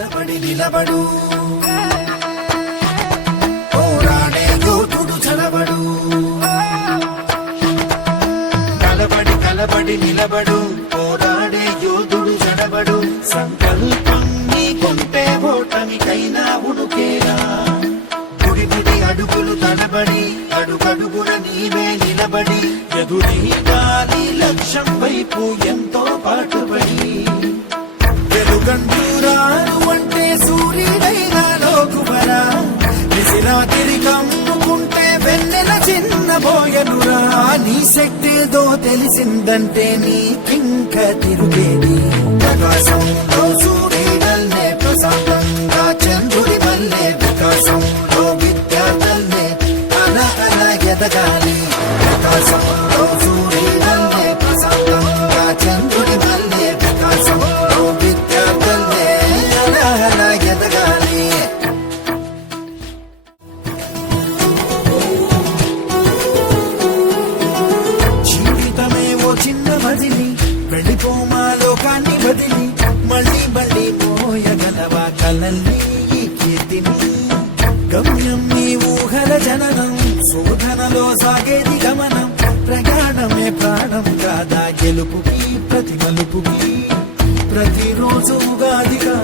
కలబడి నిలబడు పోరాడే యోధుడు చలబడు కలబడి నిలబడు పోరాడే యోధుడు చడబడు సంకల్పం నీకుంటే ఓటమికైనా ఉడుకేరా గుడి అడుగులు తడబడి అడుగడుగున నీవే నిలబడి ఎదురీగాలి లక్ష్యం వైపు ఎంతో పాటుపడి వెలుగంటూరాను అంటే సూర్యుడైనా లోకువరా విసిరా తిరిగమ్ముకుంటే వెన్నెల చిన్నబోయనురా నీ శక్తిదో తెలిసిందంటే నీకింక తిరుగేది ప్రకాశంలో సూర్యుడల్లే ప్రశాంతంగా చంద్రుడి వల్లే వికాసంలో విద్యార్థులే అల ఎదగాలి ప్రకాశంలో సూర్యుడల్లే ప్రశాంతంగా చంద్రుడి వల్లే వికాసంలో విద్యార్థులే అల ఎదగాలి చిన్న వదిలి వెళ్ళిపోమా లోకాన్ని వదిలి మళ్ళీ మళ్ళీ పోయగలవా కలల్ని ఈ కీర్తిని గమ్యం నీ ఊహల జననం శోధనలో సాగేది గమనం ప్రయాణమే ప్రాణం కాదా గెలుపుకి ప్రతి మలుపుకి ప్రతిరోజు ఉగాదిగా